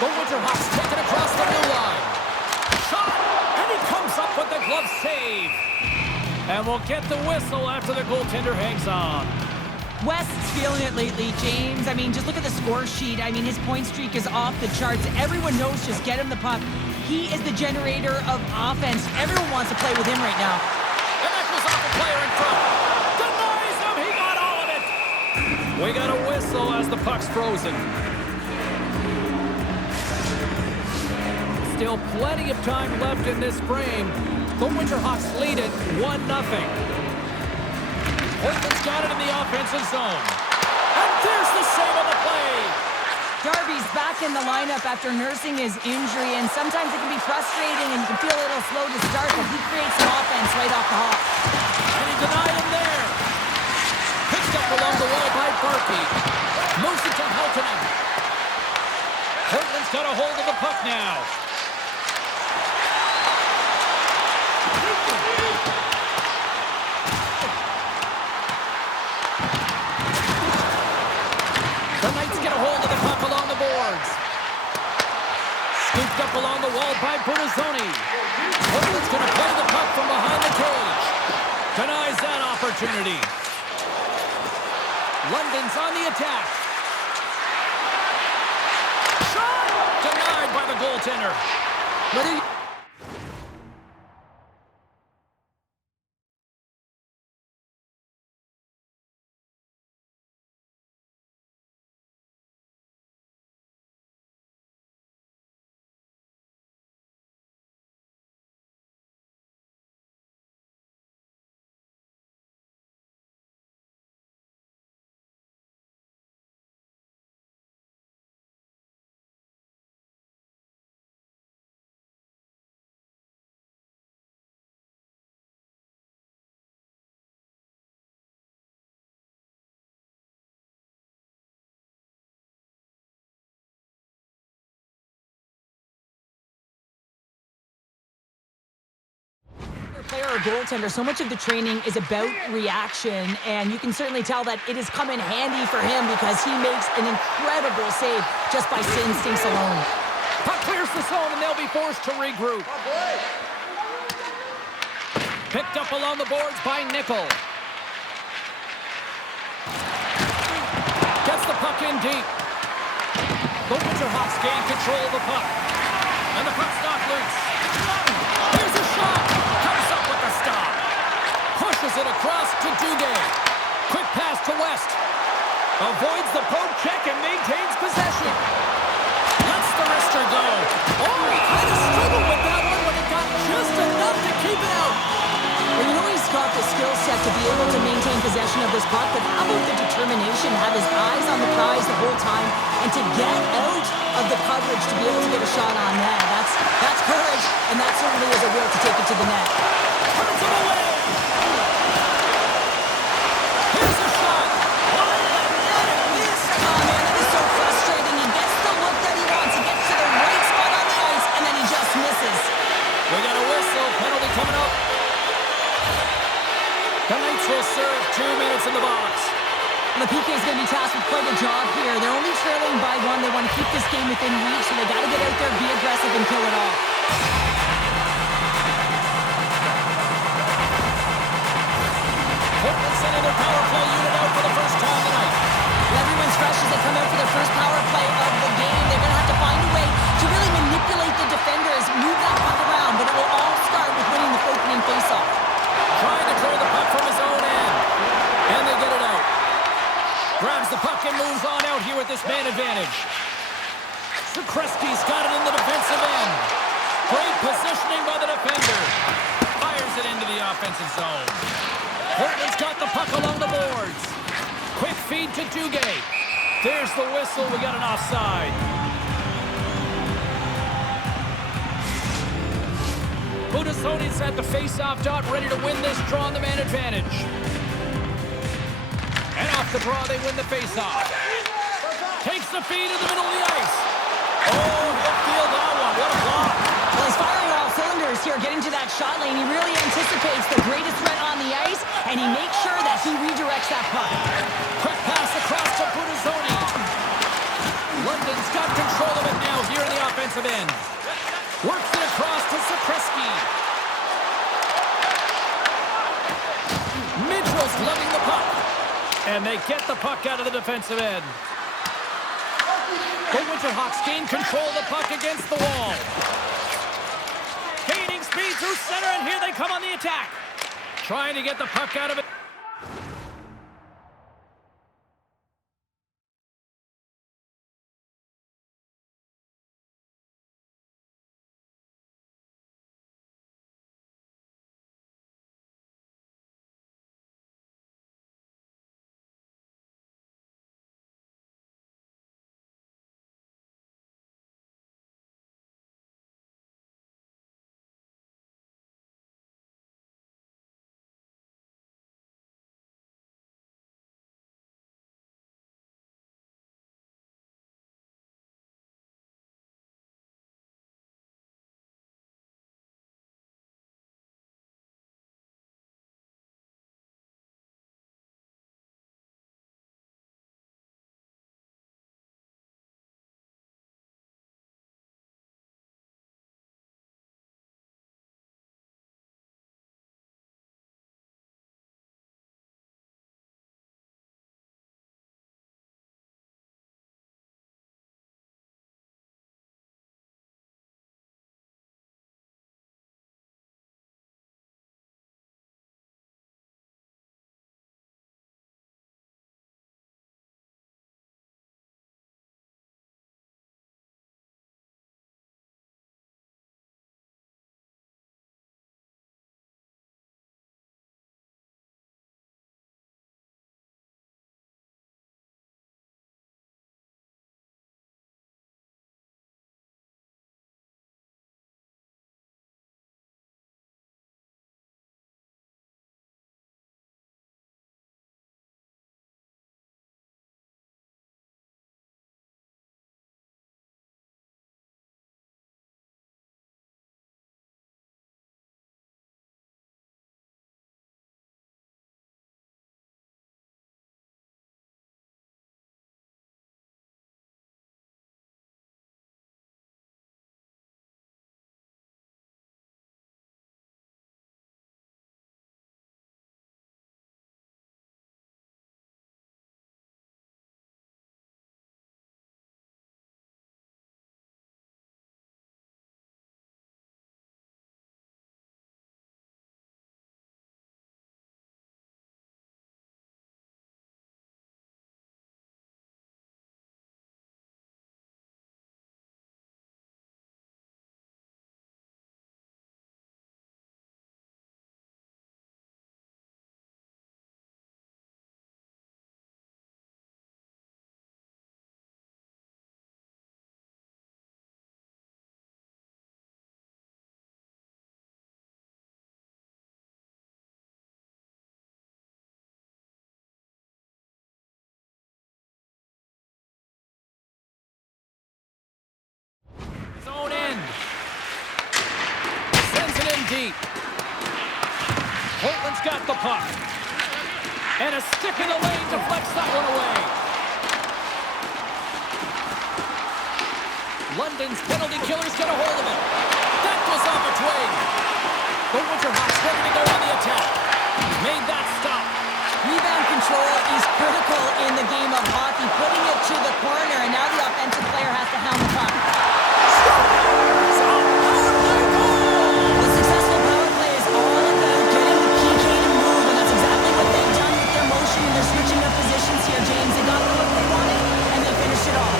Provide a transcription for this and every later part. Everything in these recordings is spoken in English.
The Winterhawks take it across the blue line. Shot! And he comes up with the glove save. And we'll get the whistle after the goaltender hangs on. West's feeling it lately, James. I mean, just look at the score sheet. I mean, his point streak is off the charts. Everyone knows just get him the puck. He is the generator of offense. Everyone wants to play with him right now. And that goes off the player in front. Denies him. He got all of it. We got a whistle as the puck's frozen. Still plenty of time left in this frame. The Winterhawks lead it 1-0. Portland's got it in the offensive zone. And there's the save on the play. Darby's back in the lineup after nursing his injury, and sometimes it can be frustrating and you can feel a little slow to start, but he creates some offense right off the hop. And he denied him there. Picked up along the wall by Barkey. Moves it to Haltonen. Portland's got a hold of the puck now. The Knights get a hold of the puck along the boards. Scooped up along the wall by Bertazzoni. Portland's going to play the puck from behind the cage. Denies that opportunity. London's on the attack. Shot! Denied by the goaltender. Whether you player or goaltender, so much of the training is about reaction, and you can certainly tell that it has come in handy for him because he makes an incredible save just by instincts alone. Puck clears the zone, and they'll be forced to regroup. Picked up along the boards by Nickel. Gets the puck in deep. The Winterhawks gain control of the puck. And the puck's not loose. Here's a shot. Comes up with the stop. Pushes it across to Duguay. Quick pass to West. Avoids the poke check and maintains possession. Lets the wrister go. Oh, he kind of struggled with that one, but it got just enough to keep it out. Well, you know he's got the skill set to be able to maintain possession of this puck, but how about the determination, have his eyes on the prize the whole time, and to get out of the coverage to be able to get a shot on net. That's courage, and that certainly is a will to take it to the net. Turns it away. Here's a shot. Wide of the net and missed. Oh, man, that is so frustrating. He gets the look that he wants. He gets to the right spot on the ice, and then he just misses. We got a whistle. Penalty coming up. The Knights will serve 2 minutes in the box. The PK is going to be tasked with quite a job here. They're only trailing by one. They want to keep this game within reach, so they got to get out there, be aggressive, and kill it off. Portland sending their power play unit out for the first time tonight. Everyone's fresh as they come out for their first power play of the game. They're going to have to find a way to really manipulate the defenders, move that puck around, but it will all start with winning the opening faceoff. Trying to clear the puck from his own end. And they get it out. Grabs the puck and moves on out here with this man advantage. Zakreski's got it in the defensive end. Great positioning by the defender. Fires it into the offensive zone. Portland's got the puck along the boards. Quick feed to Duguay. There's the whistle. We got an offside. Bertazzoni's at the face-off dot, ready to win this draw on the man advantage. And off the draw, they win the face-off. Takes the feed in the middle of the ice. Oh, he'll feel that one. What a block. Well, he's firing all cylinders here, getting to that shot lane. He really anticipates the greatest threat on the ice, and he makes sure that he redirects that puck. Quick pass across to Bertazzoni. London's got control of it now here in the they get the puck out of the defensive end. The Winterhawks gain control of the puck against the wall. Gaining speed through center, and here they come on the attack. Trying to get the puck out of it. Deep. Portland's got the puck. And a stick in the lane deflects that one away. London's penalty killer's got a hold of it. That goes off its wing. The Winterhawks ready to go on the attack. Made that stop. Rebound control is critical in the game of hockey. Putting it to the corner, and now the offensive player has to hound the puck. Switching up positions here, James. They got the look they wanted, and they finished it off.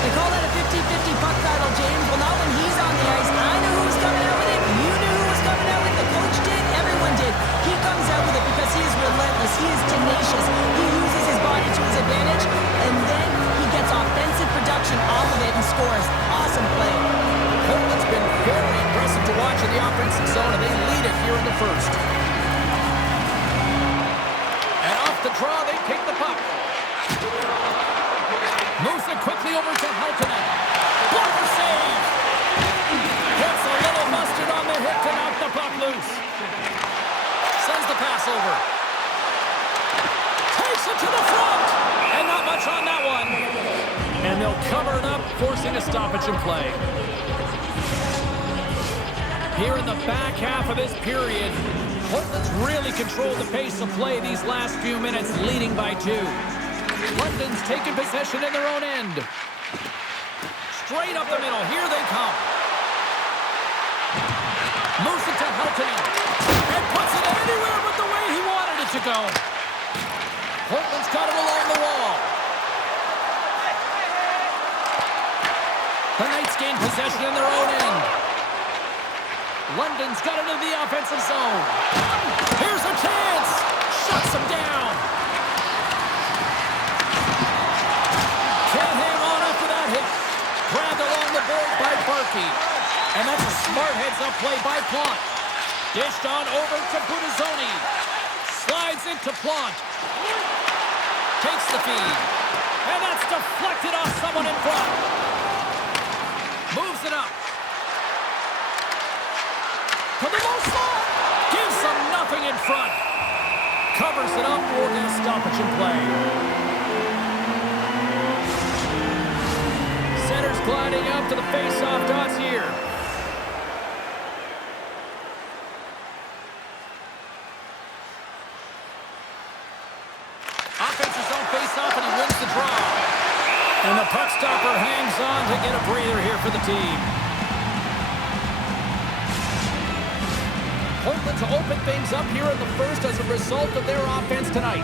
They call that a 50-50 puck battle, James. Well, not when he's on the ice. I knew who was coming out with it. You knew who was coming out with it. The coach did. Everyone did. He comes out with it because he is relentless. He is tenacious. He uses his body to his advantage, and then he gets offensive production off of it and scores. Awesome play. Portland's been very impressive to watch in the offensive zone, and they lead it here in the first. The draw, they take the puck. Moves it quickly over to Heltonen. Blocker save. Gets a little mustard on the hit to knock the puck loose. Sends the pass over. Takes it to the front. And not much on that one. And they'll cover it up, forcing a stoppage in play. Here in the back half of this period, Portland's really controlled the pace of play these last few minutes, leading by 2. London's taken possession in their own end. Straight up the middle. Here they come. Moves it to Helton. And puts it anywhere but the way he wanted it to go. Portland's got it along the wall. The Knights gain possession in their own end. London's got it into the offensive zone. Here's a chance. Shuts him down. Can't hang on after that hit. Grabbed along the board by Barkey. And that's a smart heads-up play by Plante. Dished on over to Budazzoni. Slides into Plante. Takes the feed. And that's deflected off someone in front. Moves it up. To the low slot. Gives them nothing in front. Covers it up for the stoppage in play. Center's gliding up to the face-off dots here. Offensive zone face-off, and he wins the draw. And the puck stopper hangs on to get a breather here for the team. Portland to open things up here in the first as a result of their offense tonight.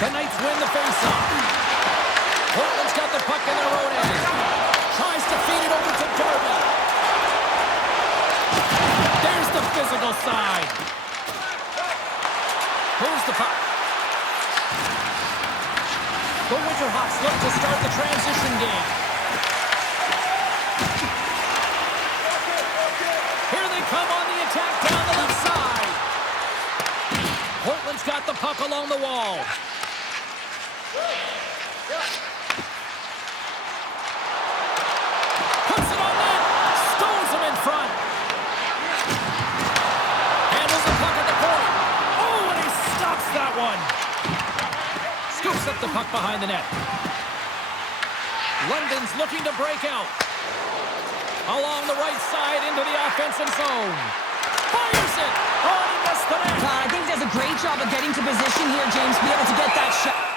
The Knights win the face-off. Portland's got the puck in their own end. Tries to feed it over to Darby. There's the physical side. Moves the puck. The Winterhawks look to start the transition game. Here they come on the attack down the left side. Portland's got the puck along the wall. Puts it on net. Stones him in front. Handles the puck at the point. Oh, and he stops that one. Scoops up the puck behind the net. London's looking to break out. Along the right side into the offensive zone. Fires it. Oh, he missed the net. I think he does a great job of getting to position here, James, to be able to get that shot.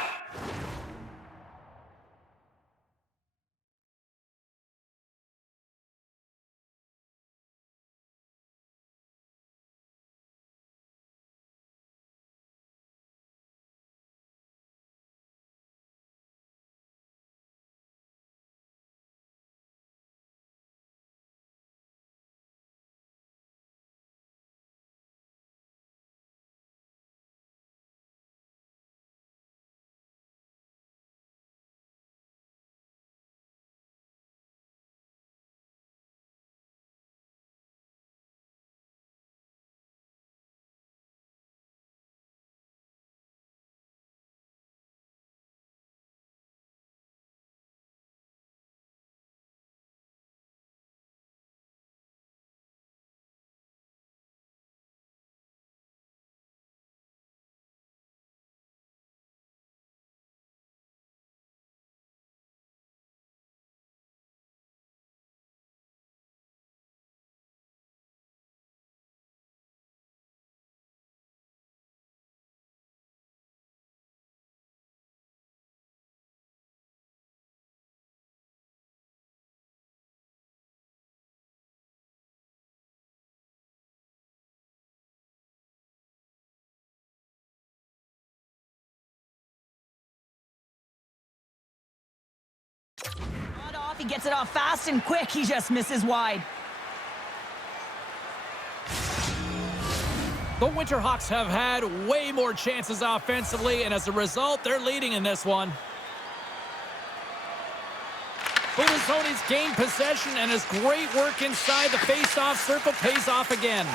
He gets it off fast and quick. He just misses wide. The Winterhawks have had way more chances offensively, and as a result, they're leading in this one. Budazzoni's gained possession, and his great work inside the face-off circle pays off again.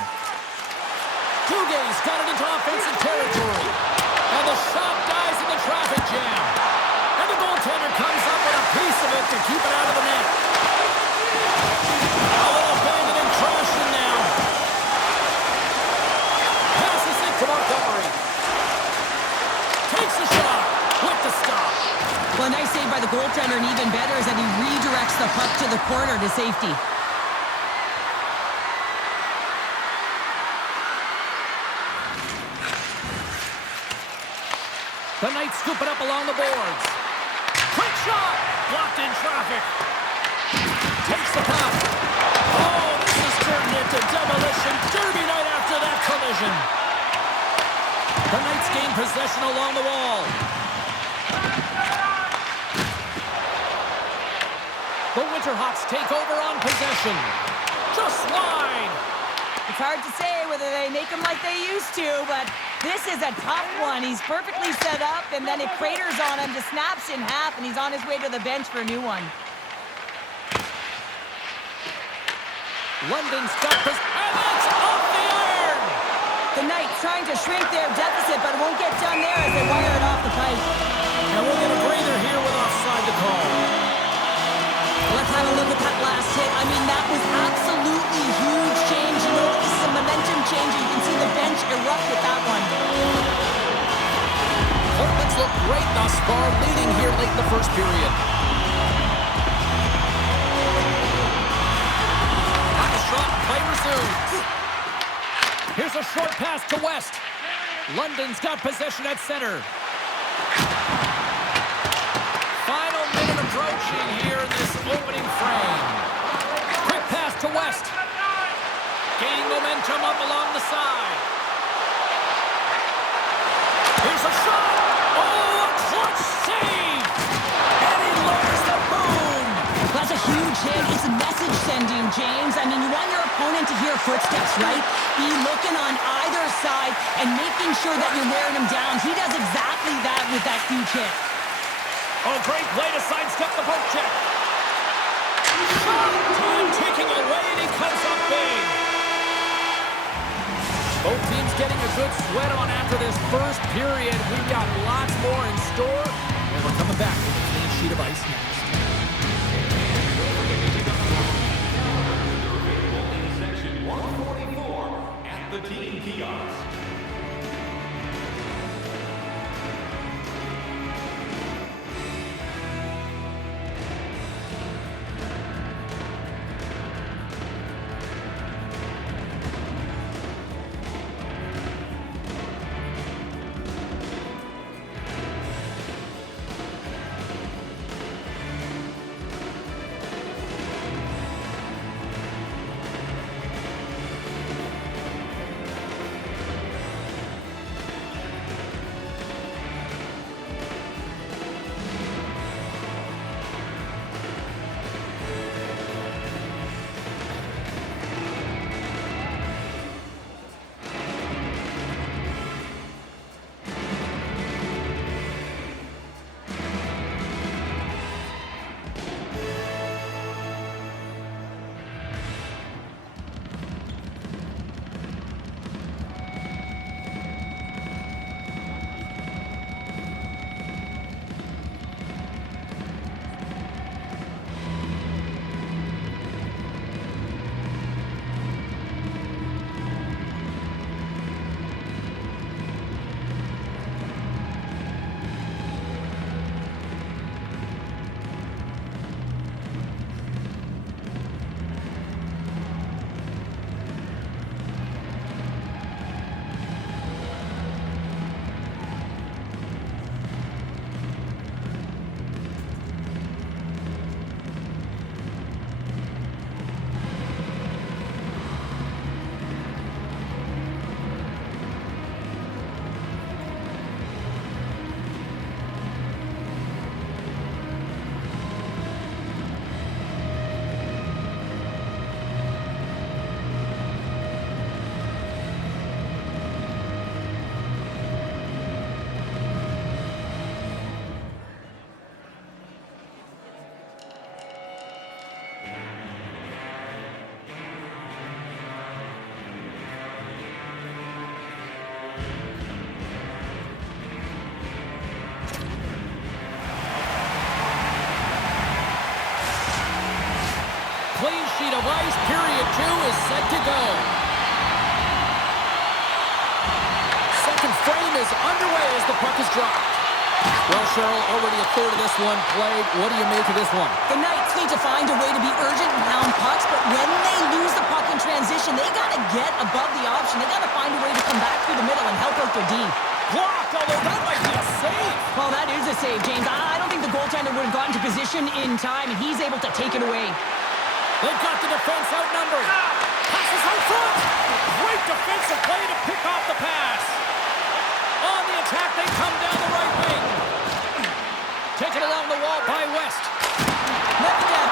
Duguay's got it into offensive territory, and the shot dies in the traffic jam. And the goaltender comes up with a piece of it to keep it out of the net. A little banging and crashing now. Passes it to Montgomery. Takes a shot with the stop. Well, a nice save by the goaltender, and even better is that he redirects the puck to the corner to safety. scoop it up along the boards. Quick shot! Blocked in traffic. Takes the puck. Oh, this is turned into demolition derby night after that collision. The Knights gain possession along the wall. The Winterhawks take over on possession. Just wide. It's hard to say whether they make him like they used to, but this is a tough one. He's perfectly set up, and then it craters on him, just snaps in half, and he's on his way to the bench for a new one. London's got this, and it's off the iron! The Knights trying to shrink their deficit, but it won't get done there as they wire it off the pipe. And we'll get a breather here with offside to call. Let's have a look at that last hit. I mean, that was absolutely huge change. You know, this is a momentum change. You can see the bench erupt with that one. Portland's looked great thus far, leading here late in the first period. That shot, play resumes. Here's a short pass to West. London's got possession at center. Final minute approaching here in this opening frame. Quick pass to West. Gaining momentum up along the side. Here's a shot. Oh, a clutch save. And he lowers the boom. That's a huge hit. It's a message sending, James. I mean, you want your opponent to hear footsteps, right? Be looking on either side and making sure that you're wearing him down. He does exactly that with that huge hit. Oh, great play to sidestep the poke check. Time ticking away, and he comes up big. Both teams getting a good sweat on after this first period. We've got lots more in store, and we're coming back with a clean sheet of ice next. Section 144 at the team kiosk. Clean sheet of ice. Period 2 is set to go. Second frame is underway as the puck is dropped. Well, Cheryl, already a third of this one played. What do you make of this one? The Knights need to find a way to be urgent and pound pucks, but when they lose the puck in transition, they got to get above the option. They got to find a way to come back through the middle and help out their D. blocked, although that might be a save. Well, that is a save, James. I don't think the goaltender would have gotten to position in time, and he's able to take it away. They've got the defense outnumbered. Passes out front. Great defensive play to pick off the pass. On the attack, they come down the right wing. Taken along the wall by West. Let the net.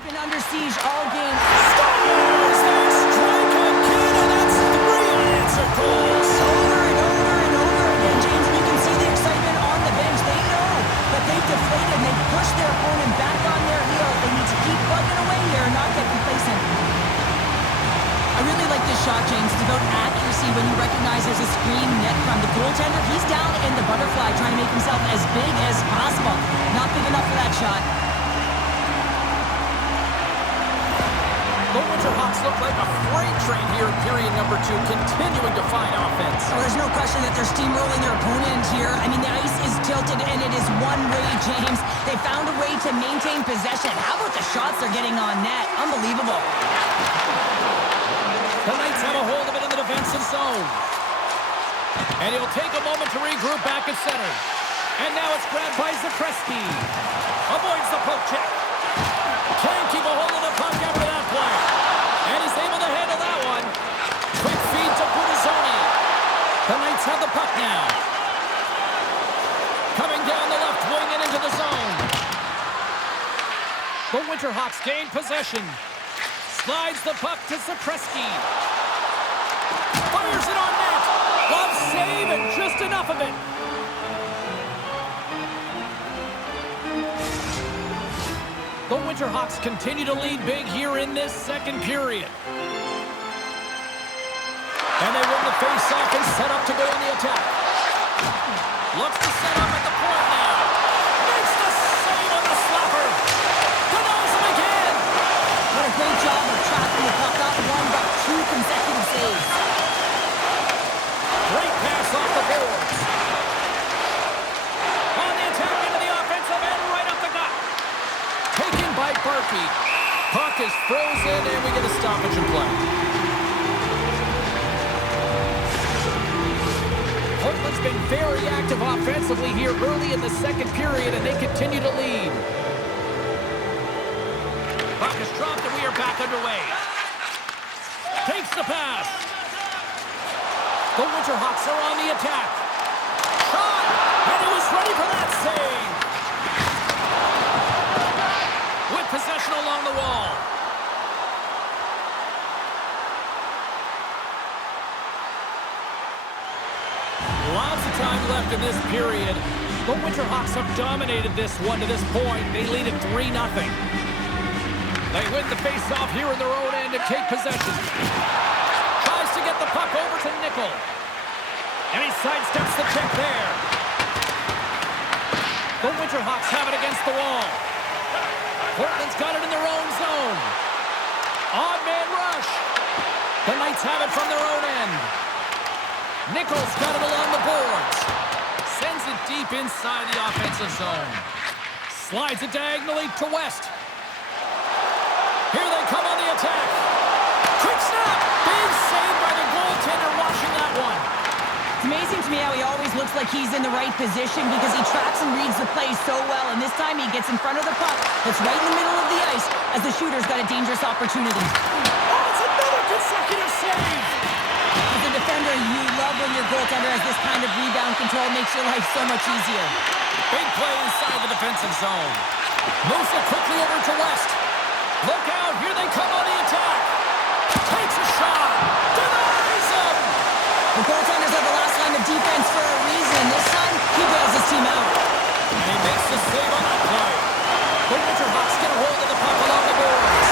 Been under siege all game. Scores! They strike again, and that's 3 unanswered goals. Over and over and over again, James. And you can see the excitement on the bench. They know that they've deflated and they've pushed their opponent back on their heels. They need to keep plugging away here and not get complacent. I really like this shot, James. It's about accuracy when you recognize there's a screen net from the goaltender. He's down in the butterfly trying to make himself as big as possible. Not big enough for that shot. The Winterhawks look like a freight train here in period number 2, continuing to find offense. Oh, there's no question that they're steamrolling their opponent here. I mean, the ice is tilted, and it is one way, James. They found a way to maintain possession. How about the shots they're getting on net? Unbelievable. The Knights have a hold of it in the defensive zone. And he'll take a moment to regroup back at center. And now it's grabbed by Zakreski. Avoids the poke check. Can't keep a hold of the puck after that play. And he's able to handle that one. Quick feed to Budazzoni. The Knights have the puck now. Coming down the left wing and into the zone. The Winterhawks gain possession. Slides the puck to Zakreski. Fires it on net. Glove save and just enough of it. The Winterhawks continue to lead big here in this second period. And they win the face-off and set up to go in the attack. Looks to set up at the point now. Makes the save on the slapper. Denies him again. What a great job of trapping the puck. Not one, but 2 consecutive saves. Great pass off the boards. On the attack into the offensive end, right up the gut. Taken by Barkey. Puck is frozen, and we get a stoppage in play. Charlotte's been very active offensively here early in the second period, and they continue to lead. Puck is dropped, and we are back underway. Takes the pass. The Winterhawks are on the attack. Shot! And he was ready for that save. With possession along the wall. Lots of time left in this period. The Winterhawks have dominated this one to this point. They lead at 3-0. They win the face-off here in their own end and take possession. Tries to get the puck over to Nickel. And he sidesteps the check there. The Winterhawks have it against the wall. Portland's got it in their own zone. Odd man rush. The Knights have it from their own end. Nickel's got it along the boards. Sends it deep inside the offensive zone. Slides it diagonally to West. Here they come on the attack. Quick snap. Big save by the goaltender watching that one. It's amazing to me how he always looks like he's in the right position because he tracks and reads the play so well. And this time he gets in front of the puck. It's right in the middle of the ice as the shooter's got a dangerous opportunity. Oh, it's another consecutive save. As a defender, you love when your goaltender has this kind of rebound control. Makes your life so much easier. Big play inside the defensive zone. Moves it quickly over to West. Look out, here they come on the attack. Takes a shot. Denies him. The goaltenders are the last line of defense for a reason. This time, he bails his team out. He makes the save on that play. The Winterhawks get a hold of the puck along the boards.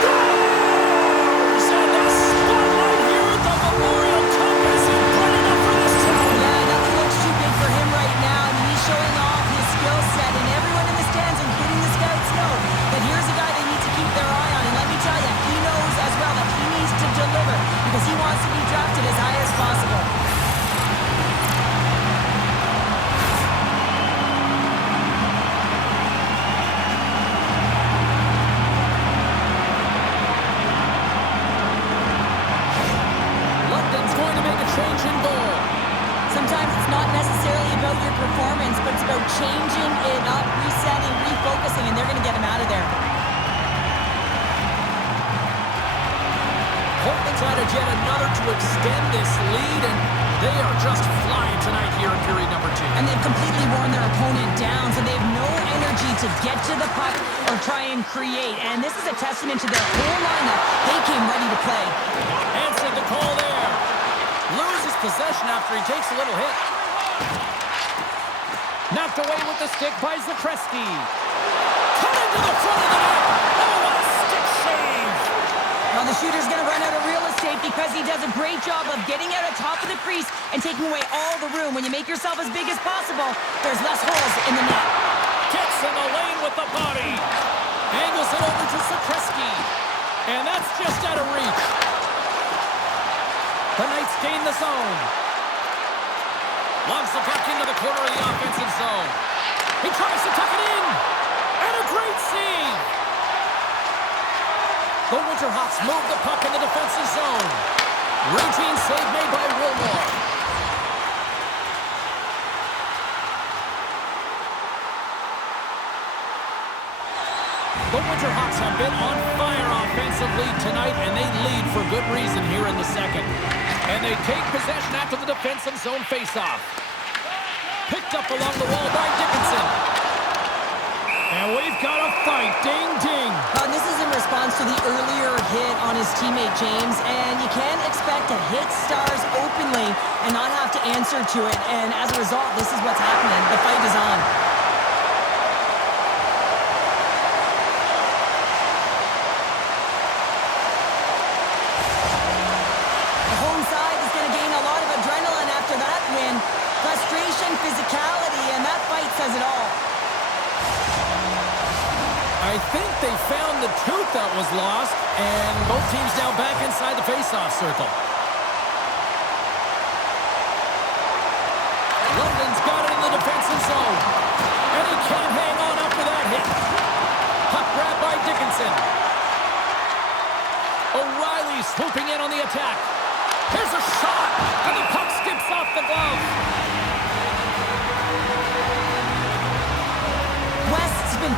Scores! And the spotlight here at the Memorial Cup isn't bright enough for this town. Yeah, nothing looks too big for him right now. I mean, he's showing off his skill set, and everyone in the stands, including the scouts, know that here's a guy they need to keep their eye on. And let me tell you, he knows as well that he needs to deliver because he wants to be drafted as high as possible. London's going to make a change in goal. Sometimes it's not necessarily about your performance, but it's about changing it up, resetting, refocusing, and they're going to get him out of there. Portland's added yet another to extend this lead, and they are just flying tonight here in period number 2. And they've completely worn their opponent down, so they have no energy to get to the puck or try and create. And this is a testament to their whole lineup. They came ready to play. Answered the call there. Loses possession after he takes a little hit. Knocked away with the stick by Zakreski. Coming to the front of the net. Oh, what a stick save. Now the shooter's going to run out of real estate because he does a great job of getting out of top of the crease and taking away all the room. When you make yourself as big as possible, there's less holes in the net. Gets in the lane with the body. Angles it over to Zakreski. And that's just out of reach. The Knights gain the zone. Lobs the puck into the corner of the offensive zone. He tries to tuck it in. And a great save. The Winterhawks move the puck in the defensive zone. Routine save made by Wilmore. The Winterhawks have been on fire offensively tonight, and they lead for good reason here in the second. And they take possession after the defensive zone faceoff. Picked up along the wall by Dickinson. And we've got a fight. Ding, ding. This is in response to the earlier hit on his teammate James, and you can't expect to hit stars openly and not have to answer to it. And as a result, this is what's happening. The fight is on. The home side is going to gain a lot of adrenaline after that win. Frustration, physicality, and that fight says it all. I think they found the tooth that was lost, and both teams now back inside the faceoff circle. London's got it in the defensive zone, and he can't hang on after that hit. Puck grab by Dickinson. O'Reilly swooping in on the attack. Here's a shot, and the puck skips off the glove.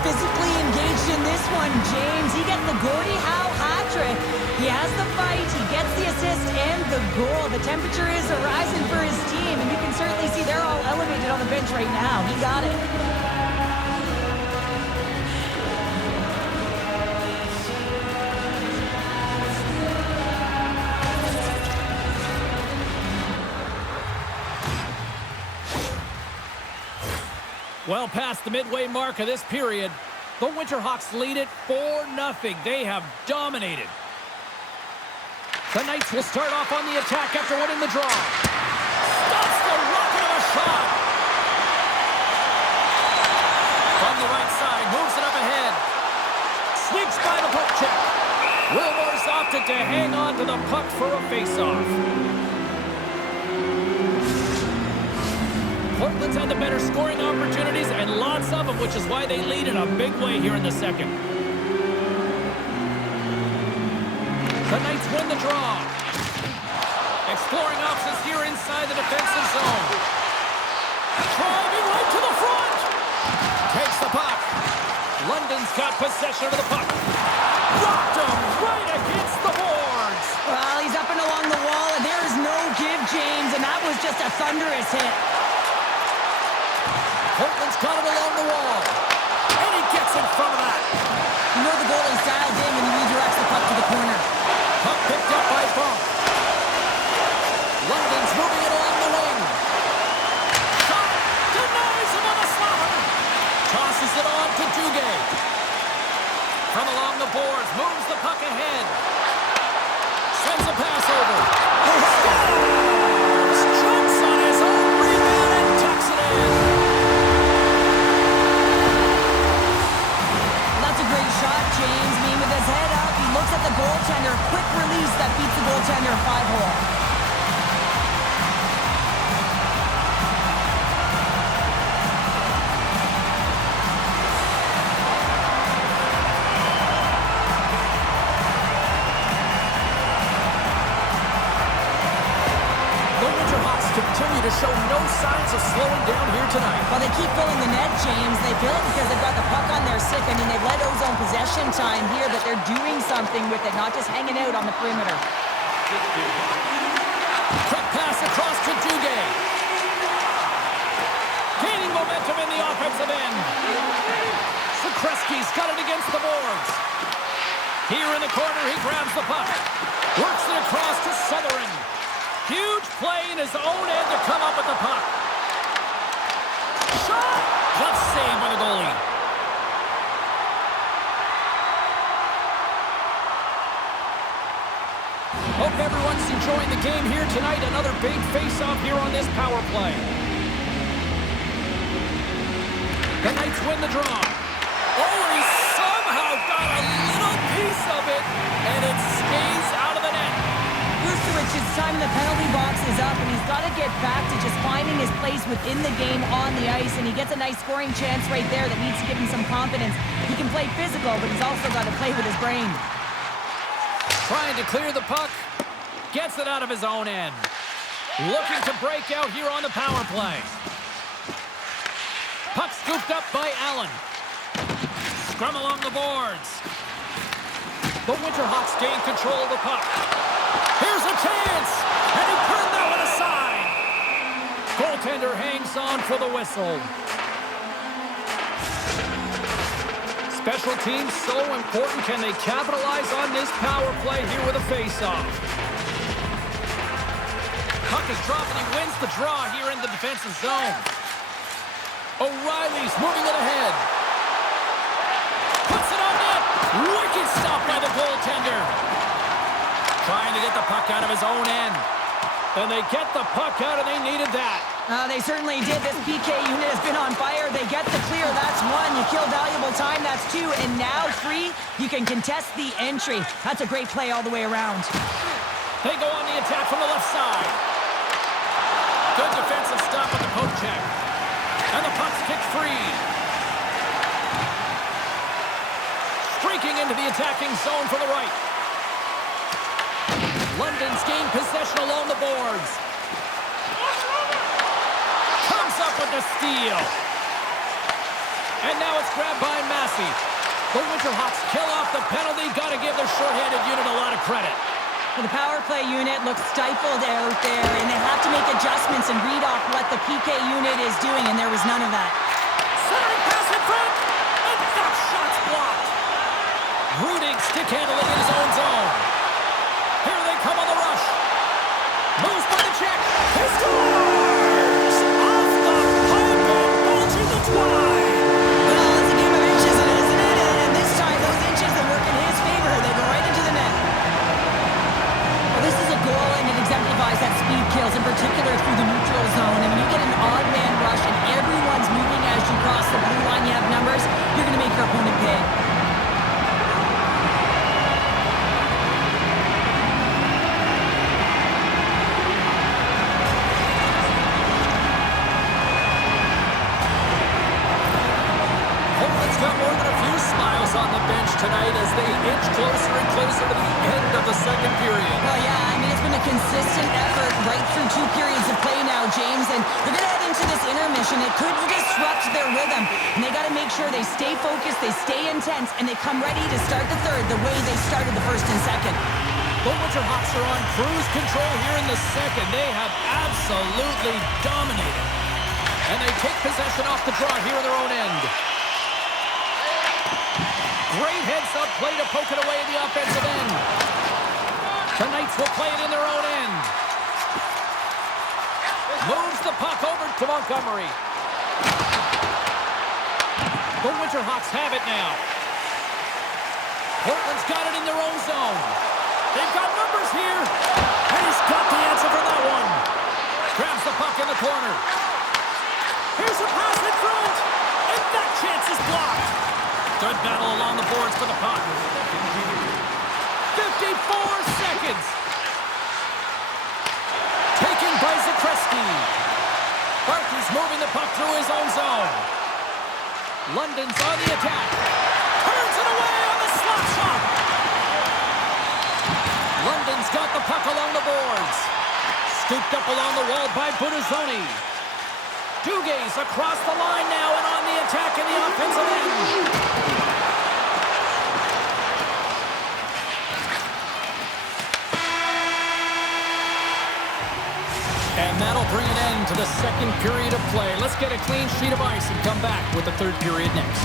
physically engaged in this one, James. He gets the Gordie Howe hat-trick. He has the fight, he gets the assist and the goal. The temperature is rising for his team, and you can certainly see they're all elevated on the bench right now. He got it. Well past the midway mark of this period, the Winterhawks lead it 4-0. They have dominated. The Knights will start off on the attack after winning the draw. Stops the rocket of a shot. From the right side, moves it up ahead. Sweeps by the poke check. Wilmore's opted to hang on to the puck for a face-off. Portland's had the better scoring opportunities and lots of them, which is why they lead in a big way here in the second. The Knights win the draw. Exploring options here inside the defensive zone. Driving right to the front. Takes the puck. London's got possession of the puck. Rocked him right against the boards. Well, he's up and along the wall, and there is no give, James, and that was just a thunderous hit. Portland's got it along the wall. And he gets in front of that. You know the goalie's dialed in when he redirects the puck to the corner. Puck picked up by Bump. London's moving it along the wing. Shot! Denies him on a slapper. Tosses it on to Duguay. From along the boards, moves the puck ahead. Sends a pass over. Scores! Jumps on his own rebound and tucks it in. That's a great shot, James. I mean, with his head up, he looks at the goaltender. Quick release that beats the goaltender 5-hole. Continue to show no signs of slowing down here tonight. Well, they keep filling the net, James. They fill it because they've got the puck on their stick. I mean, they've let ozone possession time here, that they're doing something with it, not just hanging out on the perimeter. Quick pass across to Duguay. Gaining momentum in the offensive end. Sekreski's got it against the boards. Here in the corner, he grabs the puck. Works it across to Southern. Huge play in his own end to come up with the puck. Shot! Tough save by the goalie. Hope everyone's enjoying the game here tonight. Another big face-off here on this power play. The Knights win the draw. Oh, and he somehow got a little piece of it, and it stays out of the net. His time in the penalty box is up, and he's got to get back to just finding his place within the game on the ice, and he gets a nice scoring chance right there that needs to give him some confidence. He can play physical, but he's also got to play with his brain. Trying to clear the puck. Gets it out of his own end. Looking to break out here on the power play. Puck scooped up by Allen. Scrum along the boards. The Winterhawks gain control of the puck. Here's a chance, and he turned that one aside. Goaltender hangs on for the whistle. Special teams so important. Can they capitalize on this power play here with a face-off? Puck is dropped, and he wins the draw here in the defensive zone. O'Reilly's moving it ahead. Puts it on net. Wicked stop by the goaltender. Trying to get the puck out of his own end. And they get the puck out, and they needed that. They certainly did. This PK unit has been on fire. They get the clear. That's one. You kill valuable time. That's two. And now, three, you can contest the entry. That's a great play all the way around. They go on the attack from the left side. Good defensive stop with the poke check. And the puck's kicked free. Streaking into the attacking zone from the right. London's gained possession along the boards. Comes up with the steal. And now it's grabbed by Massey. The Winterhawks kill off the penalty. Got to give the short-handed unit a lot of credit. Well, the power play unit looks stifled out there, and they have to make adjustments and read off what the PK unit is doing, and there was none of that. Centering pass in front, and that shot's blocked. Ruding stick handling in his own zone. Here they come on the rush. Moves by the check. He scores! Off the pipe and bulging the twine. Well, it's a game of inches, isn't it? And this time, those inches that work in his favor, they go right into the net. Well, this is a goal, and it exemplifies that speed kills, in particular through the neutral zone. And when you get an odd man rush and everyone's moving as you cross the blue line, you have numbers, you're going to make your opponent pay. Portland's got more than a few smiles on the bench tonight as they inch closer and closer to the end of the second period. Well, yeah, I mean, it's been a consistent effort right through 2 periods of play now, James, and they're going to head into this intermission. It could disrupt their rhythm, and they got to make sure they stay focused, they stay intense, and they come ready to start the third the way they started the first and second. The Winterhawks are on cruise control here in the second. They have absolutely dominated. And they take possession off the draw here in their own end. Great heads-up play to poke it away in the offensive end. The Knights will play it in their own end. Moves the puck over to Montgomery. The Winterhawks have it now. Portland's got it in their own zone. They've got numbers here. And he's got the answer for that one. Grabs the puck in the corner. Here's a pass in front. And that chance is blocked. Good battle along the boards for the puck. 54 seconds. Taken by Zakreski. Barkey's moving the puck through his own zone. London's on the attack. Turns it away on the slot shot. London's got the puck along the boards. Scooped up along the wall by Budazzoni. Duguay's across the line now and on the attack in the offensive end. And that'll bring an end to the second period of play. Let's get a clean sheet of ice and come back with the third period next.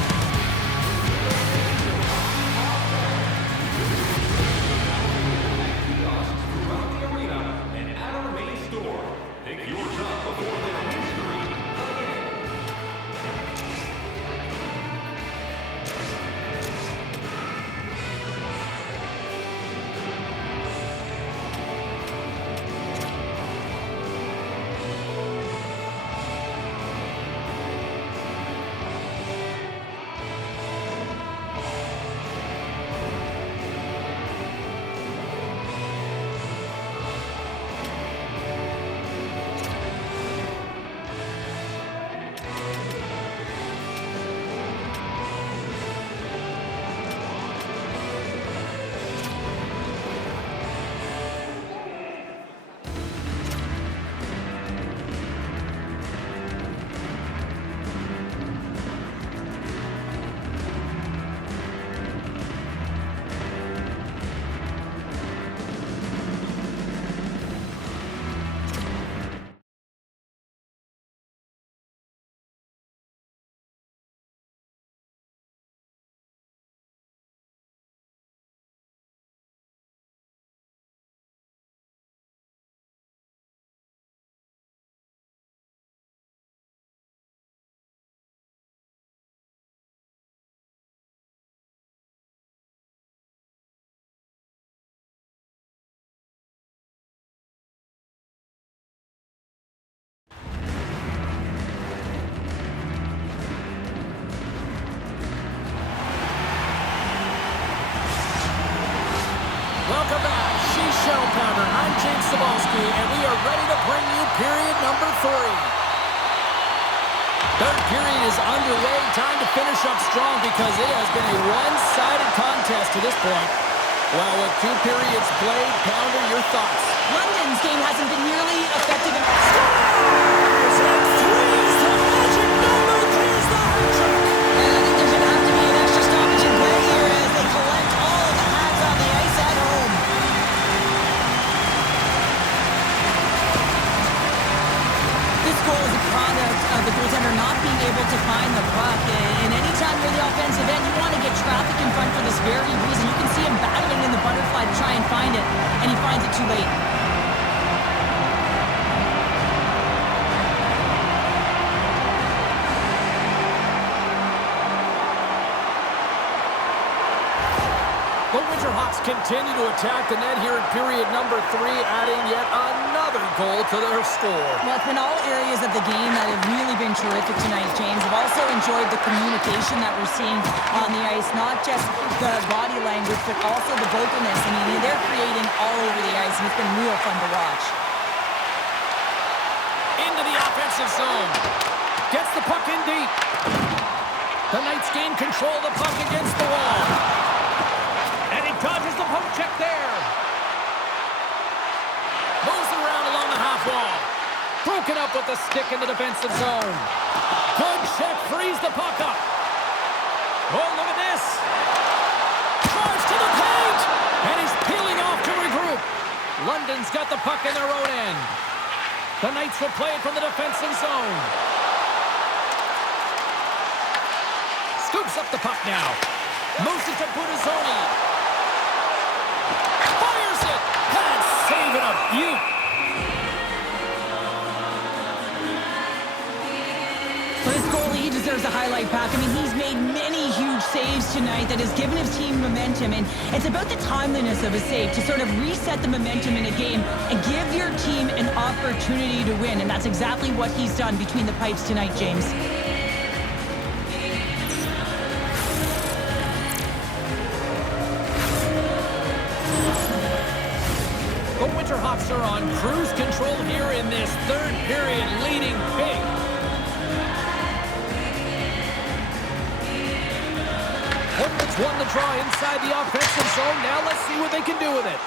Welcome back. She's Shell Pounder. I'm James Cybulski, and we are ready to bring you period number 3. Third period is underway. Time to finish up strong because it has been a one-sided contest to this point. Well, with 2 periods played, Pounder, your thoughts? London's game hasn't been nearly effective in... Scores! And 3's the magic number. There's the hat trick. And The Winterhawks continue to attack the net here in period number 3, adding yet another goal to their score. Well, it's been all areas of the game that have really been terrific tonight, James. I've also enjoyed the communication that we're seeing on the ice, not just the body language, but also the vocalness. I mean, they're creating all over the ice, and it's been real fun to watch. Into the offensive zone. Gets the puck in deep. The Knights gain control of the puck against the wall. And he dodges the poke check there. Moves it around along the half wall. Broken up with the stick in the defensive zone. Good check, frees the puck up. Oh, look at this. Charge to the paint. And he's peeling off to regroup. London's got the puck in their own end. The Knights will play it from the defensive zone. Scoops up the puck now. Moves it to Budazzoni. Fires it. That's saving a beaut. For his goalie, he deserves a highlight pack. I mean, he's made many huge saves tonight that has given his team momentum, and it's about the timeliness of a save to sort of reset the momentum in a game and give your team an opportunity to win, and that's exactly what he's done between the pipes tonight, James. The Winterhawks are on cruise control here in this third period, leading big. Hornets won the draw inside the offensive zone. Now let's see what they can do with it.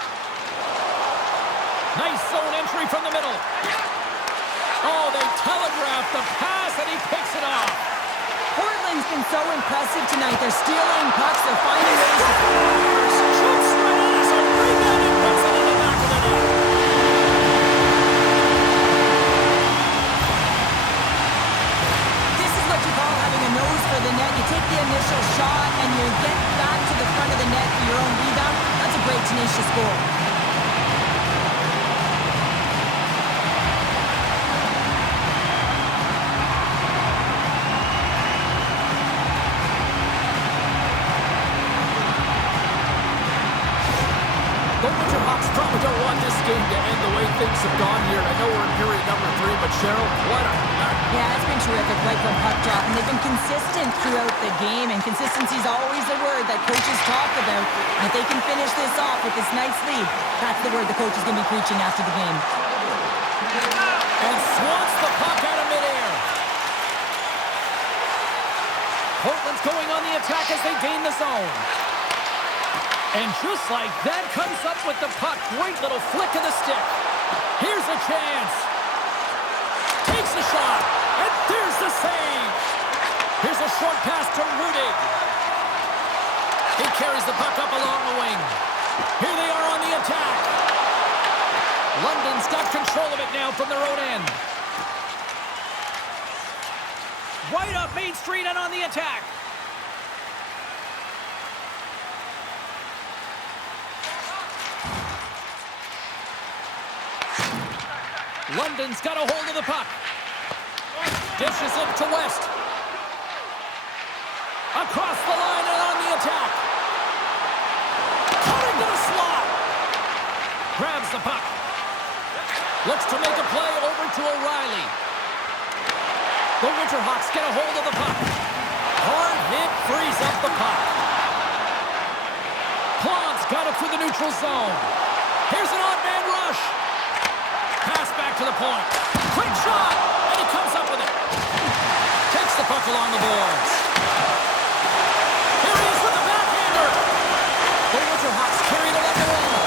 Nice zone entry from the middle. Oh, they telegraphed the pass, and he picks it off. Portland's been so impressive tonight. They're stealing pucks. They're finding ways to... Shoots right at us. A rebound and puts it in the back of the net. This is what you call having a nose for the net. You take the initial shot and you get back to the front of the net for your own rebound. That's a great, tenacious goal. The Winterhawks probably don't want this game to end the way things have gone here. I know we're in period number 3, but Cheryl, what a night. Yeah, it's been terrific right from puck drop, and they've been consistent throughout the game, and consistency is always a word that coaches talk about. And if they can finish this off with this nice lead, that's the word the coach is going to be preaching after the game. And swats the puck out of midair. Portland's going on the attack as they gain the zone. And just like that, comes up with the puck. Great little flick of the stick. Here's a chance. Takes a shot. And there's the save. Here's a short pass to Rudig. He carries the puck up along the wing. Here they are on the attack. London's got control of it now from their own end. Right up Main Street and on the attack. London's got a hold of the puck. Dishes it to West. Across the line and on the attack. Cutting to the slot. Grabs the puck. Looks to make a play over to O'Reilly. The Winterhawks get a hold of the puck. Hard hit frees up the puck. Plant's got it through the neutral zone. Here's an odd man rush. Pass back to the point. Quick shot! And he comes up with it. Takes the puck along the boards. Here he is with the backhander. The Winterhawks carry it along the wall.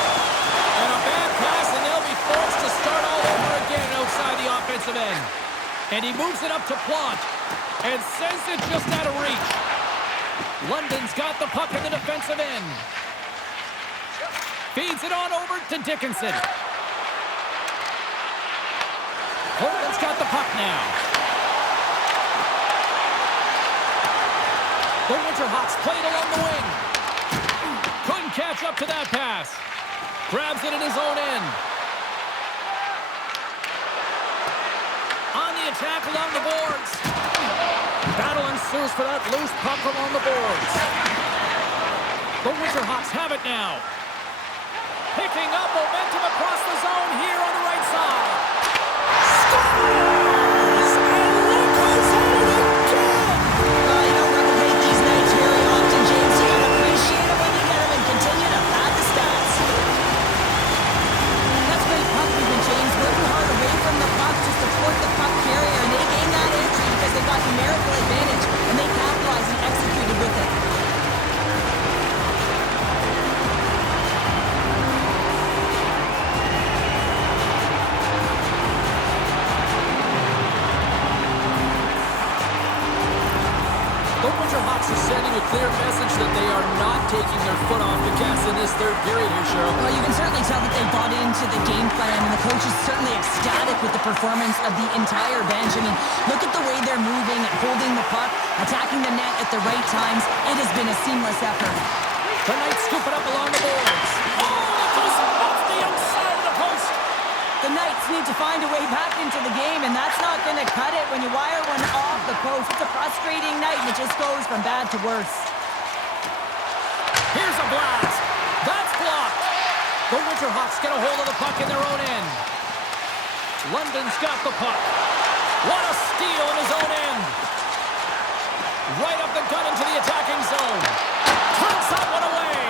And a bad pass, and they'll be forced to start all over again outside the offensive end. And he moves it up to Plant. And sends it just out of reach. London's got the puck in the defensive end. Feeds it on over to Dickinson. Portland's got the puck now. The Winterhawks played along the wing. Couldn't catch up to that pass. Grabs it in his own end. On the attack along the boards. Battle ensues for that loose puck along the boards. The Winterhawks have it now. Picking up momentum across the zone here on the right side. Scores! And look who's at it again! Well, you don't replicate these nights very often, James. You gotta appreciate it when you get them and continue to pad the stats. That's great puck movement, James. Working hard away from the puck to support the puck carrier, and they gained that entry because they got numerical advantage, and they capitalized and executed with it. The Winterhawks are sending a clear message that they are not taking their foot off the gas in this third period here, Cheryl. Well, you can certainly tell that they bought into the game plan, and the coach is certainly ecstatic with the performance of the entire bench. I mean, look at the way they're moving, holding the puck, attacking the net at the right times. It has been a seamless effort. The Knights scoop it up along the boards. Oh, it goes off the outside of the post. The Knights need to find a way back into the game, and that's not going to cut it when you wire one off the post. It's a frustrating night, and it just goes from bad to worse. Here's a blast. That's blocked. The Winterhawks get a hold of the puck in their own end. London's got the puck. What a steal in his own end. Right up the gut into the attacking zone. Turns that one away.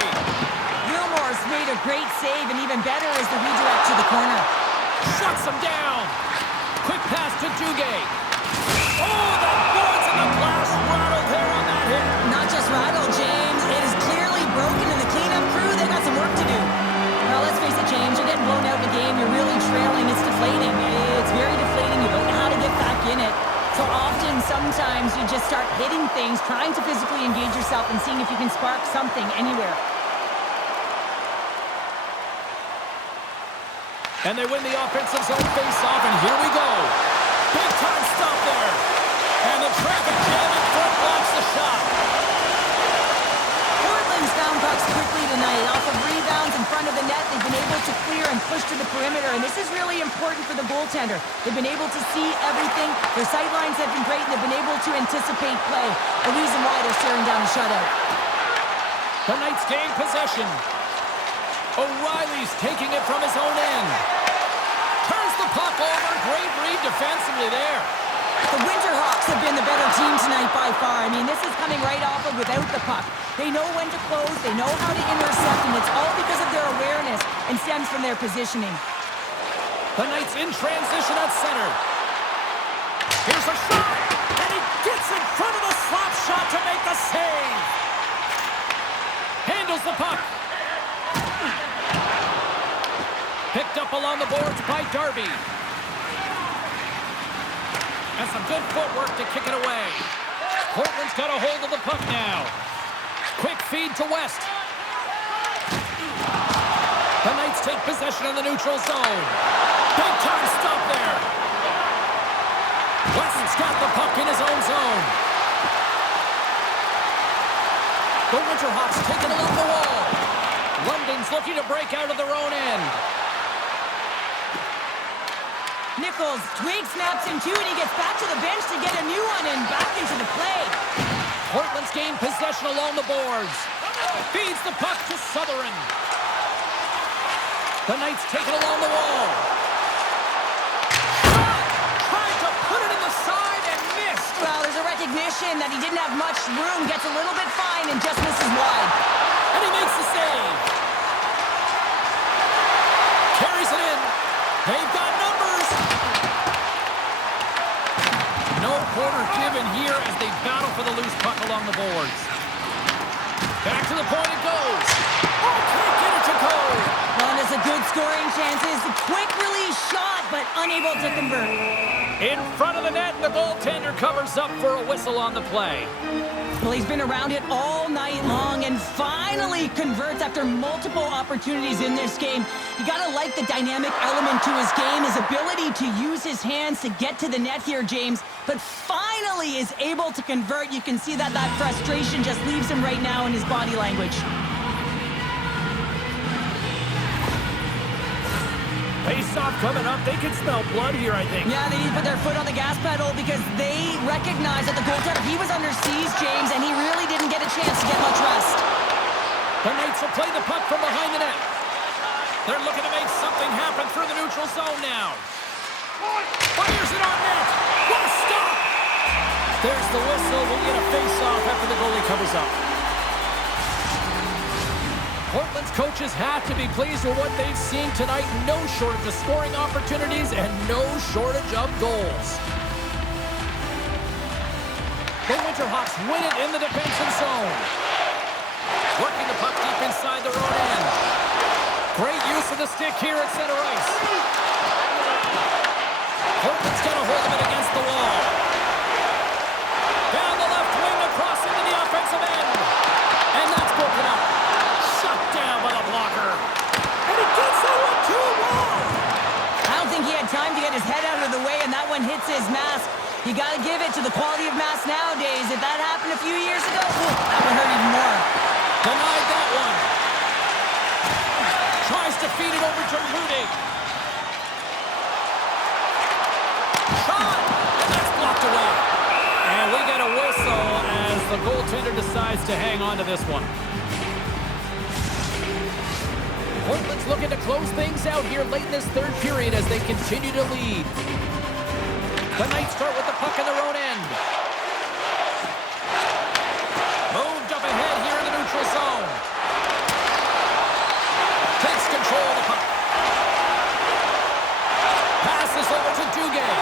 Gilmore's made a great save, and even better is the redirect to the corner. Shuts him down. Quick pass to Duguay. Oh, the boards and the glass rattled there on that hit. Not just rattled, James. It is clearly broken, and the cleanup crew, they got some work to do. Well, let's face it, James. You're getting blown out in the game. You're really trailing. It's deflating. It's very deflating. You don't know how to get back in it. So often, sometimes, you just start hitting things, trying to physically engage yourself and seeing if you can spark something anywhere. And they win the offensive zone face-off, and here we go. Big-time stop there. And the traffic jam in front blocks the shot. Portland's found pucks quickly tonight. Off of rebounds in front of the net, they've been able to clear and push to the perimeter, and this is really important for the goaltender. They've been able to see everything. Their sight lines have been great, and they've been able to anticipate play. The reason why they're staring down the shutout. The Knights gain possession. O'Reilly's taking it from his own end. Turns the puck over. Great read defensively there. The Winterhawks have been the better team tonight by far. I mean, this is coming right off of without the puck. They know when to close, they know how to intercept, and it's all because of their awareness and stems from their positioning. The Knights in transition at center. Here's a shot, and he gets in front of the slap shot to make the save. Handles the puck. Picked up along the boards by Darby. And some good footwork to kick it away. Portland's got a hold of the puck now. Quick feed to West. The Knights take possession in the neutral zone. Big time stop there. West's got the puck in his own zone. The Winterhawks take it along the wall. London's looking to break out of their own end. Nichols, Twig snaps him too, and he gets back to the bench to get a new one and back into the play. Portland's gained possession along the boards. Feeds the puck to Sutherland. The Knights take it along the wall. Shot! Tried to put it in the side and missed. Well, there's a recognition that he didn't have much room, gets a little bit fine, and just misses wide. And he makes the save. Carries it in. They've got numbers. No quarter given here as they battle for the loose puck along the boards. Back to the point it goes. Oh, can't get it to go. Well, and it's a good scoring chances. A quick release shot, but unable to convert. In front of the net, the goaltender covers up for a whistle on the play. Well, he's been around it all night long and finally converts after multiple opportunities in this game. You gotta like the dynamic element to his game, his ability to use his hands to get to the net here, James, but finally is able to convert. You can see that frustration just leaves him right now in his body language. Face-off coming up. They can smell blood here, I think. Yeah, they need to put their foot on the gas pedal because they recognize that the goaltender, he was under siege, James, and he really didn't get a chance to get much rest. The Knights will play the puck from behind the net. They're looking to make something happen through the neutral zone now. Fires it on net. What a stop! There's the whistle. We'll get a face-off after the goalie covers up. Portland's coaches have to be pleased with what they've seen tonight. No shortage of scoring opportunities and no shortage of goals. The Winterhawks win it in the defensive zone. Working the puck deep inside their own end. Great use of the stick here at center ice. Portland's got a hold of it against the wall. Down the left wing across into the offensive end. And that's broken up. Shut down by the blocker. And it gets over to a wall. I don't think he had time to get his head out of the way, and that one hits his mask. You got to give it to the quality of mask nowadays. If that happened a few years ago, that would hurt even more. Denied that one. Tries to feed it over to Rudy. Shot! And that's blocked away. And we get a whistle as the goaltender decides to hang on to this one. Portland's looking to close things out here late in this third period as they continue to lead. The Knights start with the puck in their own end. Moved up ahead here in the neutral zone. Takes control of the puck. Passes over to Duguay.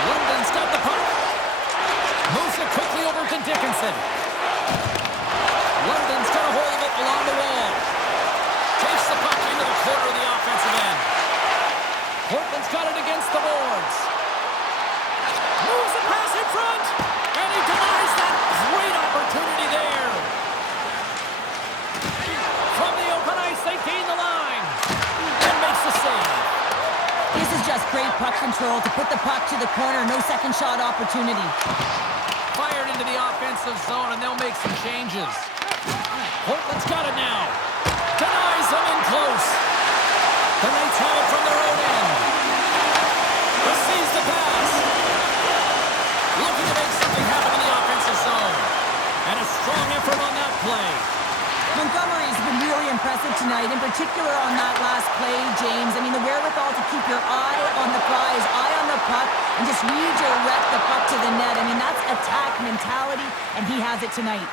London's got the puck. Moves it quickly over to Dickinson. London's got a hold of it along the wall. Takes the puck into the corner of the offensive end. Portland's got it against the boards. Moves the pass in front. And he denies that. Great opportunity there. From the open ice, they gain the line. And makes the save. This is just great puck control to put the puck to the corner. No second shot opportunity. Fired into the offensive zone, and they'll make some changes. Portland's got it now. Denies them in close. The Knights have it from their own end. Receives the pass. Looking to make something happen in the offensive zone. And a strong effort on that play. Montgomery's been really impressive tonight, in particular on that last play, James. I mean, the wherewithal to keep your eye on the prize, eye on the puck, and just redirect the puck to the net. I mean, that's attack mentality, and he has it tonight.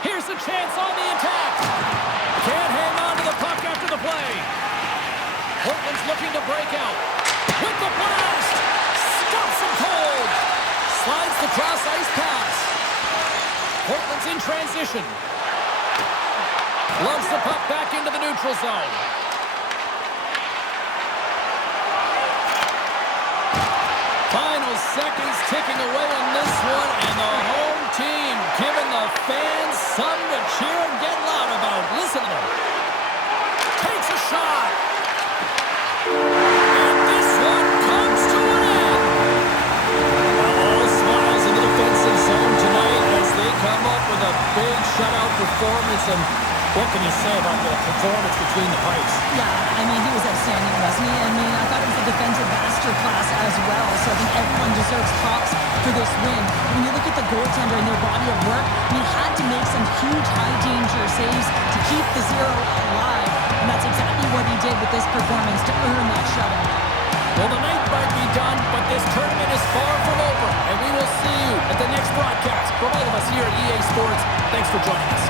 Here's the chance on the attack. Can't hang on to the puck after the play. Portland's looking to break out. With the blast. Stops him cold. Slides the cross-ice pass. Portland's in transition. Loves the puck back into the neutral zone. Final seconds ticking away on this one, and the home team giving the fans something to cheer and get loud about. Listen to them. Takes a shot. And this one comes to an end. All smiles in the defensive zone tonight as they come up with a big shutout performance. And what can you say about the performance between the pipes? Yeah, I mean, he was outstanding, wasn't he? I mean, I thought it was a defensive masterclass as well, so I think everyone deserves props for this win. When you look at the goaltender and their body of work, he had to make some huge high-danger saves to keep the zero alive, and that's exactly what he did with this performance to earn that shutout. Well, the night might be done, but this tournament is far from over, and we will see you at the next broadcast. From all of us here at EA Sports, thanks for joining us.